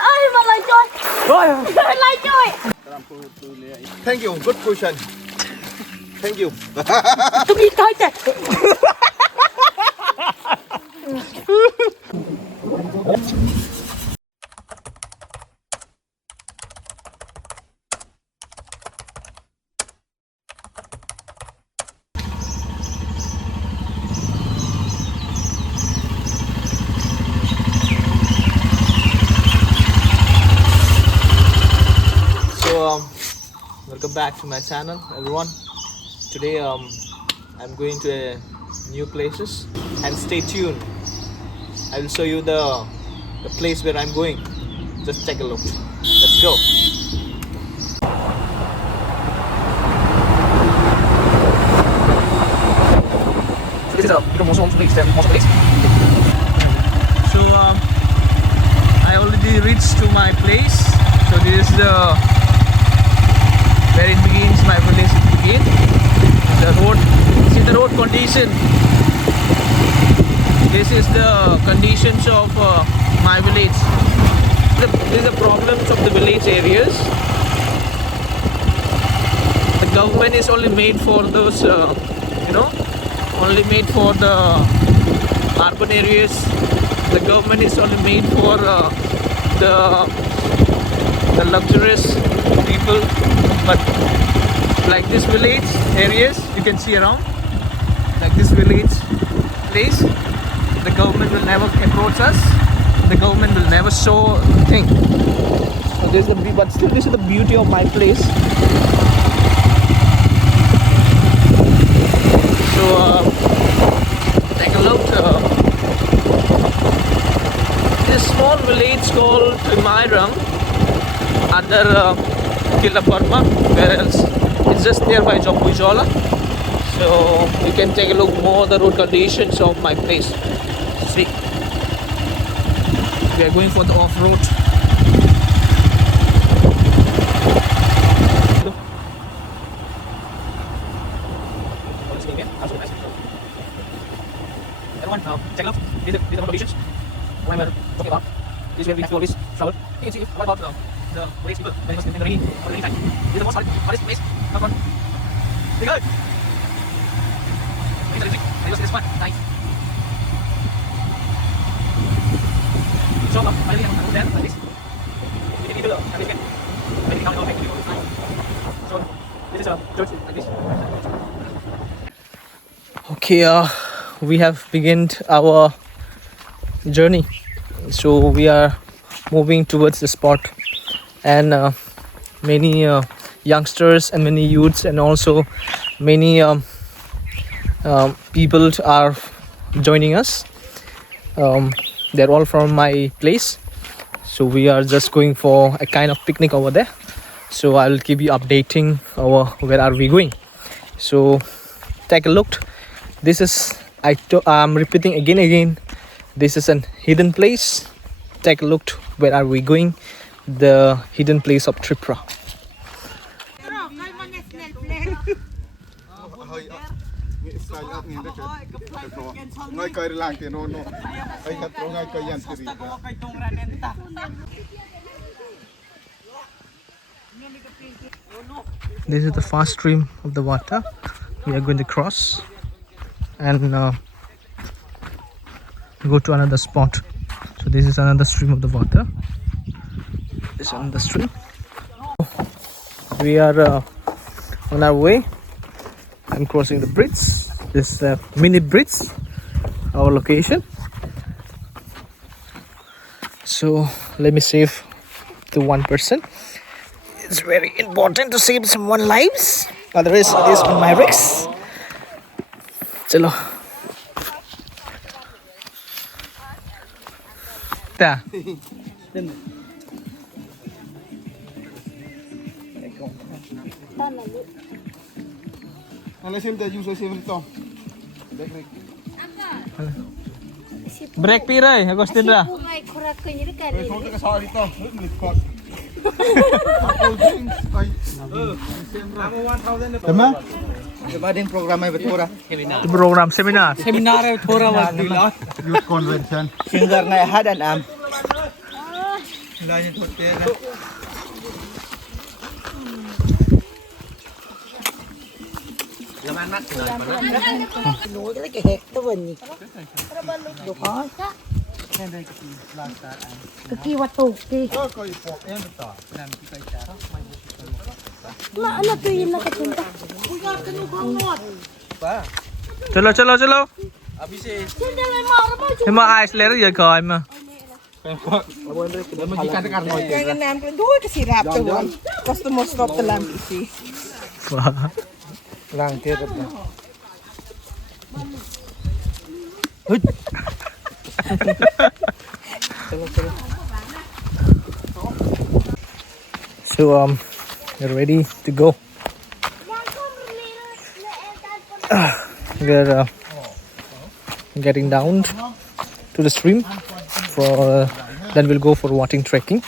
ơi mà lại chơi lại chơi. Thank you. Good question. Thank you. Tôi đi coi kìa. Welcome back to my channel, everyone. Today I'm going to new places, and stay tuned. I will show you the place where I'm going. Just take a look. Let's go. So this is a place. So I already reached to my place. So this is the where it begins, my village begins. The road, see the road condition. This is the conditions of my village. These are the problems of the village areas. The government is only made for those, only made for the urban areas. The government is only made for the luxurious people. But like this village areas you can see around, like this village place, the government will never approach us. The government will never show a thing. So this is but still this is the beauty of my place. So take a look. This small village called TWIMARANG under Tripura, where else it's just nearby Tripura. So you can take a look more the road conditions of my place. See, we are going for the off-road. Everyone, check out. These are the conditions. What I'm talking about. This is where we have to always travel. You can see what about the village people when it was in the rain or the rainy time. This is the most hottest place. Come on. Take a look. This one. Nice. So, I really have there like this. You can either have this again. Maybe down the way. So, this is a church like this. Okay, we have begun our journey. So we are moving towards the spot, and many youngsters and many youths and also many people are joining us. They're all from my place, so we are just going for a kind of picnic over there. So I'll keep you updating over where are we going. So take a look. This is I'm repeating again. This is an hidden place. Take a look. Where are we going? The hidden place of Tripura. This is the fast stream of the water. We are going to cross and go to another spot. So this is another stream of the water. This is another stream. We are on our way. I'm crossing the bridge. This mini bridge, our location. So let me save the one person. It's very important to save someone's lives. Otherwise, it is my risk. Chalo. Ta. Break pirai, Agustin ra. Tama? Kemarin programnya betul Itu program seminar. Seminar थोड़ा बहुत दिला Youth Convention. Singer na hadan am. लाने थोड़ते हैं Nối cái hẹp tôi vừa nhỉ. Được rồi. Cái kia qua tủ kia. Nó tùy nó cái chân ta. Chalo chalo chalo. अभी से Nhưng mà ai lấy rồi coi mà. Cái nam cái đuôi cái xì rạp cho bọn. Customer stop the lamp isi. Lang ke betul. So we're ready to go. We're getting down to the stream for then we'll go for watering trekking.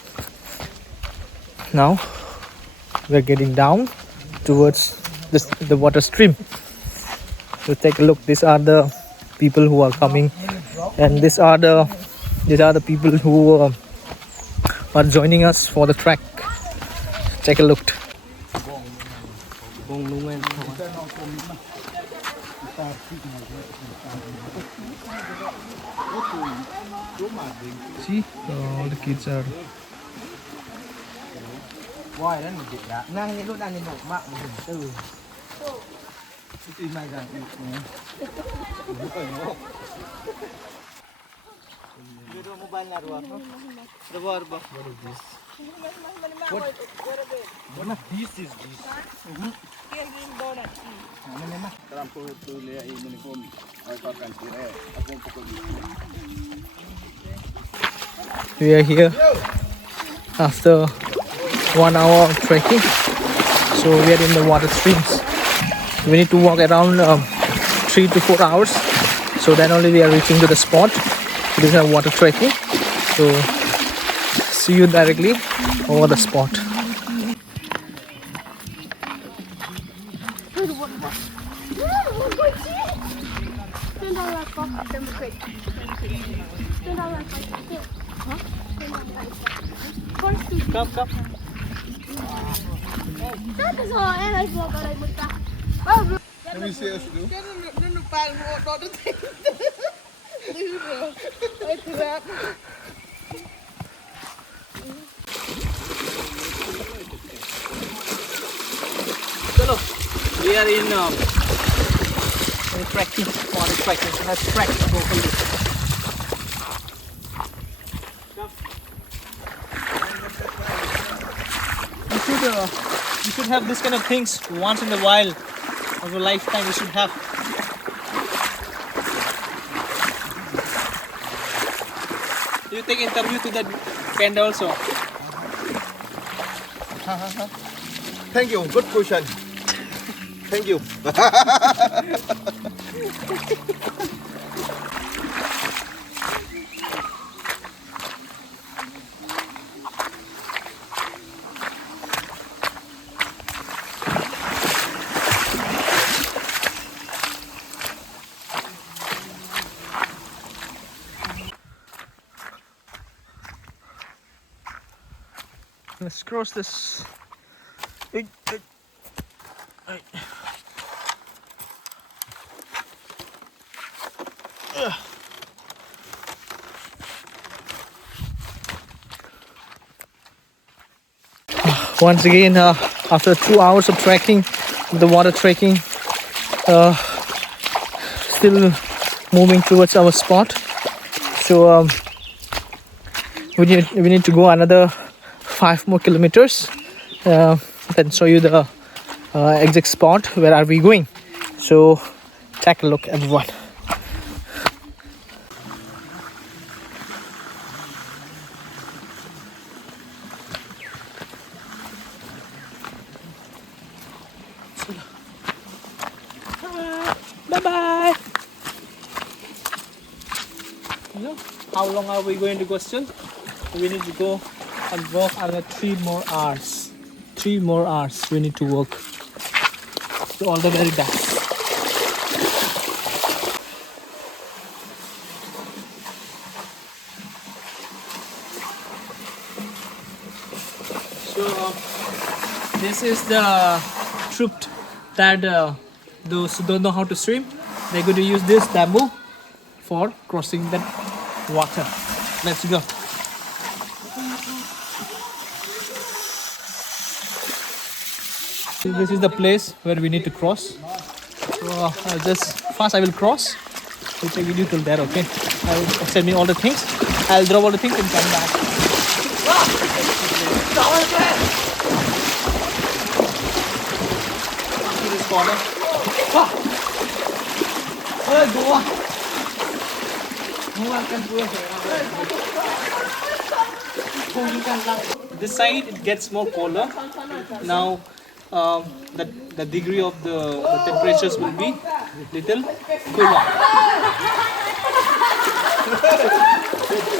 Now we're getting down towards the water stream. So take a look. These are the people who are coming, and these are the people who are joining us for the trek. Take a look. See, all the kids are. Why đó mình đã năng những lúc đang nhìn một mạng mình từ này rằng video mobile na ruwa what this is this We are here after 1 hour of trekking, so we are in the water streams. We need to walk around 3 to 4 hours, so then only we are reaching to the spot. It is a water trekking, so see you directly over the spot. Come. Let me see us do. Chalo, we are in trekking, water trekking. Let's trek properly. You should have this kind of things once in a while of your lifetime. You should have. You take interview to that panda also. Thank you. Good question. Thank you. Let's cross this. Once again, after 2 hours of trekking, the water trekking, still moving towards our spot. So we need to go another 5 more kilometers. Then show you the exact spot where are we going. So take a look, everyone. Bye-bye. You know, how long are we going to go still? We need to go and walk another 3 more hours. 3 more hours we need to walk to all the very back. So this is the troop that those who don't know how to swim, they're going to use this bamboo for crossing the water. Let's go. This is the place where we need to cross. So I will cross. We'll take video till there, okay? I'll send me all the things. I'll drop all the things and come back. To this corner. This side it gets more colder. Now the degree of the temperatures will be little cooler.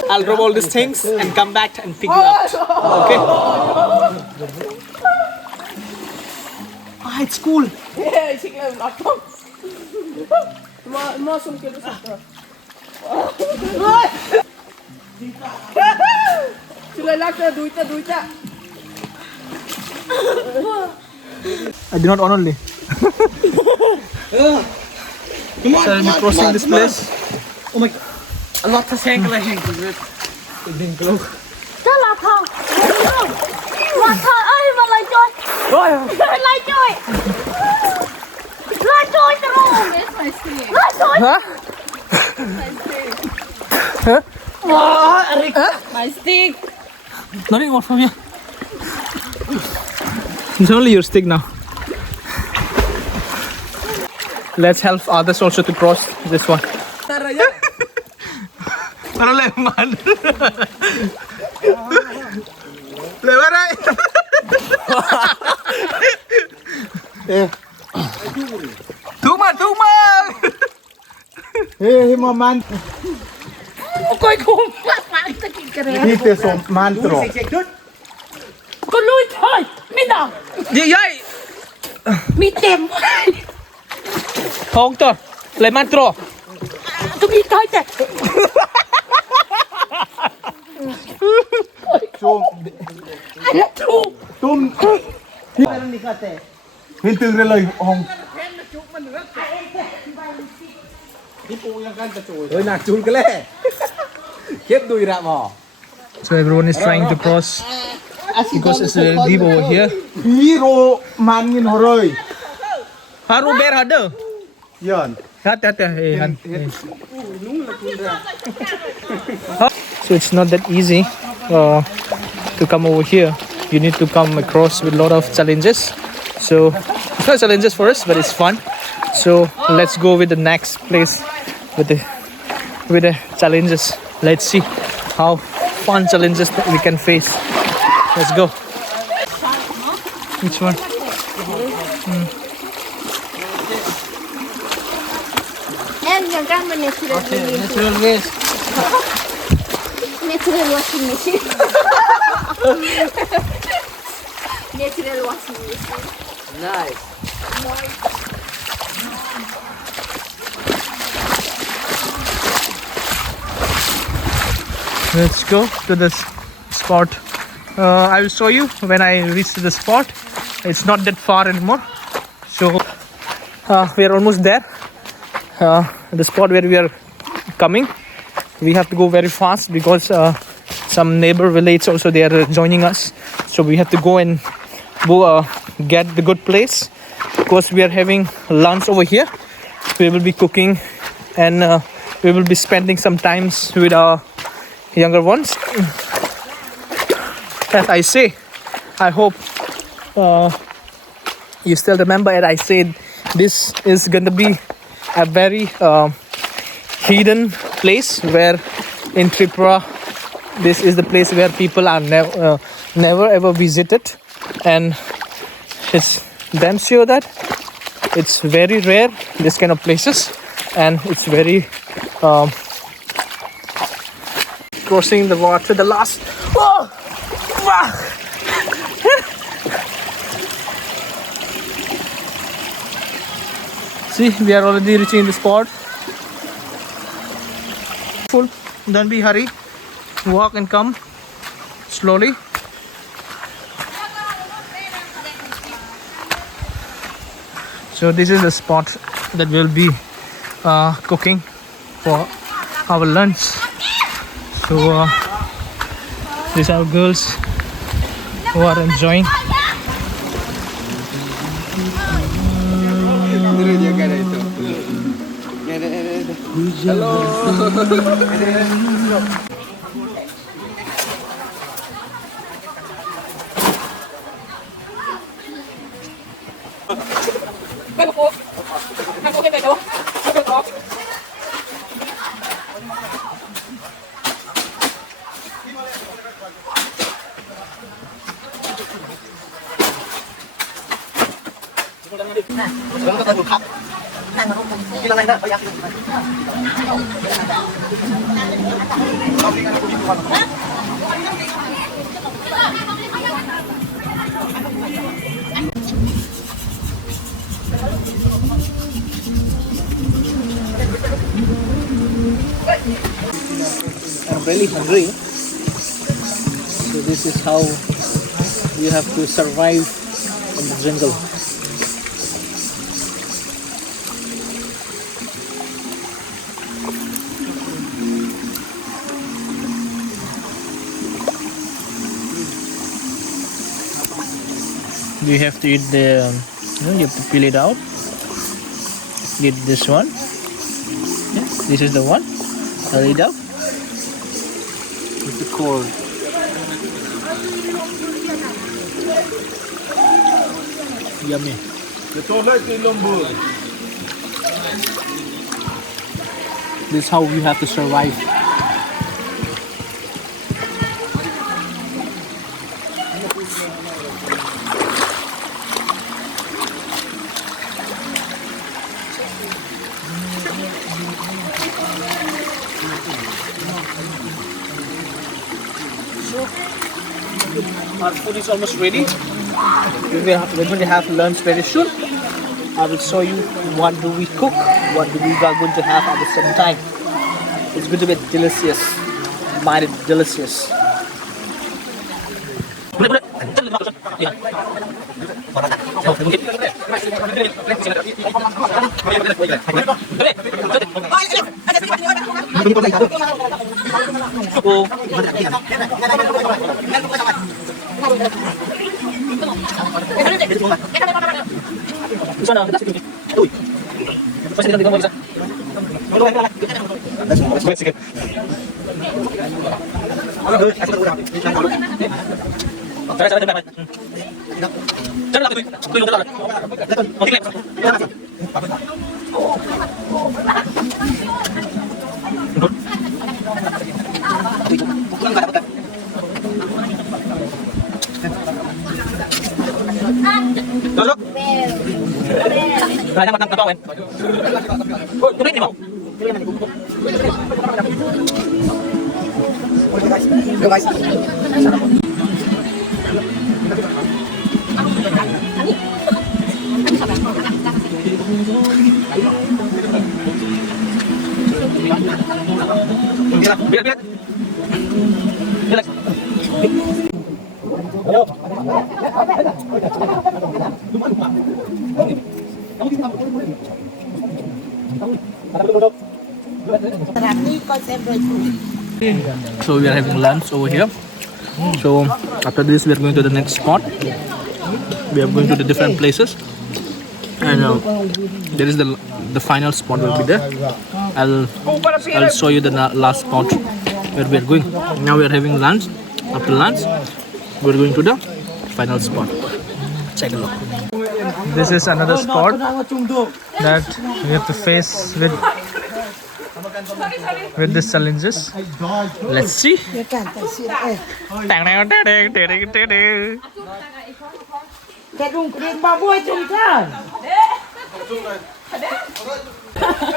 I'll drop all these things and come back and pick you up. Okay? Ah, it's cool. I do not only. So I'll be crossing this place. Oh my god. A lot of single I think it didn't glow. Đó là thằng. Là thằng ơi mà lại chơi. Lại chơi. Lại chơi rồi. Lại chơi. Hả? Hả? My stick. Nothing more from here. It's only your stick now. Let's help others also to cross this one. Tara leman. Leman ay. Tuma. Hey, man. Coi khùng. Phải ta kịp cái này. Hit is on mantro. Con lui thôi. Mi nào. Gì vậy? Mi tem. Không to. Leman tro. Tôi mi thôi tè. Chum. Anh là thu. Tum. Hin tương ra lời hồng. So everyone is trying to cross because it's very deep over here. Hero man ngin horoi. Haru bear ada. Yan. Hati. So it's not that easy to come over here. You need to come across with a lot of challenges. So it's not challenges for us, but it's fun. So let's go with the next place with the challenges. Let's see how fun challenges that we can face. Let's go. Which one? Em nhận ra mình natural waste. natural washing machine. Natural washing machine. Nice. Let's go to this spot. I will show you when I reach the spot. It's not that far anymore. So we are almost there. The spot where we are coming. We have to go very fast because some neighbor village also they are joining us. So we have to go and get the good place because we are having lunch over here. We will be cooking and we will be spending some times with our younger ones. As I say, I hope you still remember it. I said this is gonna be a very hidden place where in Tripura this is the place where people are never ever visited, and it's damn sure that it's very rare this kind of places, and it's very crossing the water the last see, we are already reaching the spot. Full, don't be hurry, walk and come slowly. So this is the spot that we'll be cooking for our lunch. So these are girls who are enjoying. I'm really hungry. So this is how you have to survive in the jungle. You have to eat the, you have to peel it out. Eat this one. Yeah, this is the one. I'll eat out. It's the core. Yummy. This is how you have to survive. Our food is almost ready. We're going to have lunch very soon. I will show you what do we cook, what do we are going to have at the same time. It's going to be delicious, mighty delicious. Yeah. So we are having lunch over here. So after this we are going to the next spot. We are going to the different places, and there is the final spot will be there. I'll show you the last spot where we are going. Now we are having lunch. After lunch we are going to the final spot. Check it out. This is another spot that we have to face with these challenges. Let's see. Cái đùng cái bao bôi chung thân.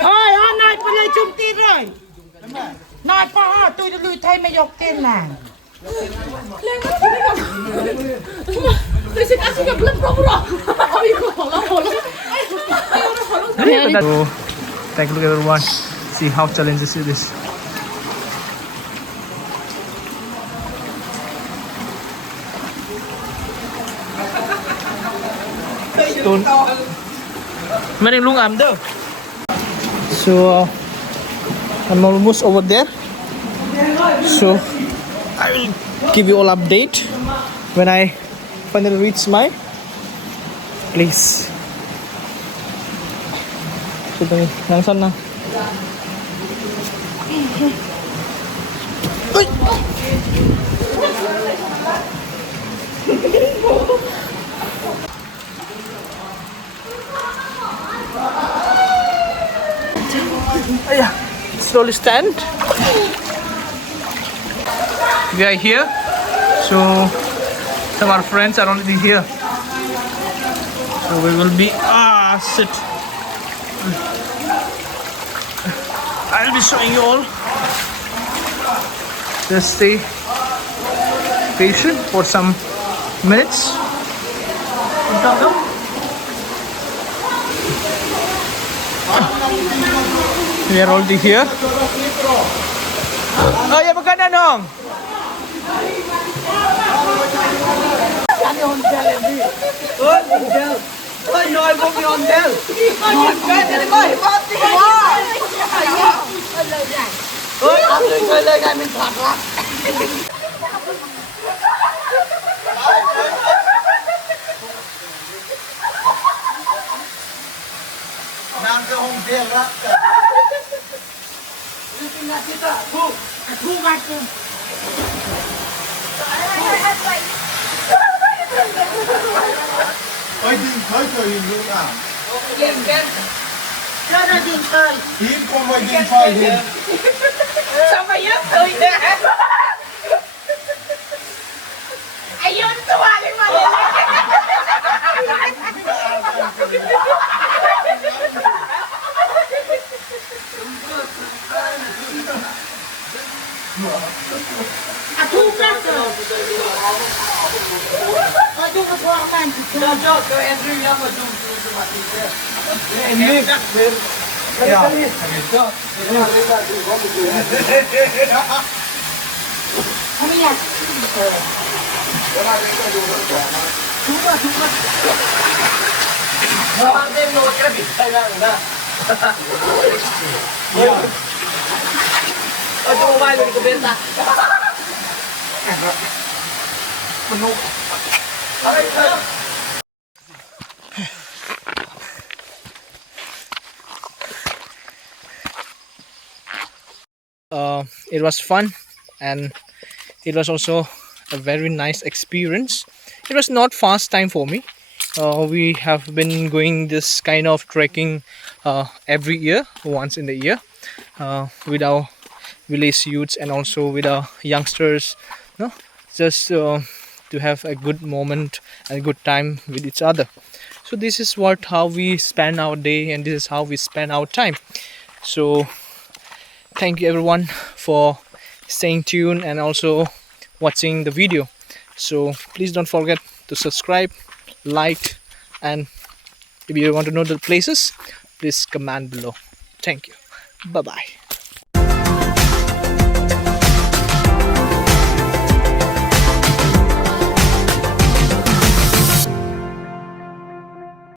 Ôi, nóiไปเลยchung tin rồi. Nói pa tôi lùi thay mày dọc tin nàng. So, take a look at everyone. See how challenges it is. Stone. Many lung am there. So I'm almost over there. So I will give you all update when I finally reach my place. So nang sana. Slowly stand. We are here, so some of our friends are already here. So we will be sit. I'll be showing you all. Just stay patient for some minutes. We are already here. Oh ya, magkano nong? Ôi nói không nhon del. Nhon cái này coi, bắt đi coi. Ôi, ăn chơi lời cái mình phạt ra. Nam cái hông riêng đó. Thu gạch cùng. Ôi đi thôi trời luôn à. Cho nó đi chơi. Hiếm con mày đi phơi hiếm. Sao mày nhớ cười nè. Ai vô tua đi mà. À thu cắt rồi. Ở chung cái thuốc man. Cho cái Andrew nhá mà chung mà thì thế. Em cắt bên. Ya. Không nha. Nó thêm nồi cái bị thay ra rồi đó. Ở chỗ bay rồi có bên ta. It was fun, and it was also a very nice experience. It was not fast time for me. We have been going this kind of trekking every year, once in the year, with our village youths and also with our youngsters, no, just to have a good moment and a good time with each other. So this is how we spend our day, and this is how we spend our time. So thank you everyone for staying tuned and also watching the video. So please don't forget to subscribe, like, and if you want to know the places, please comment below. Thank you. Bye bye.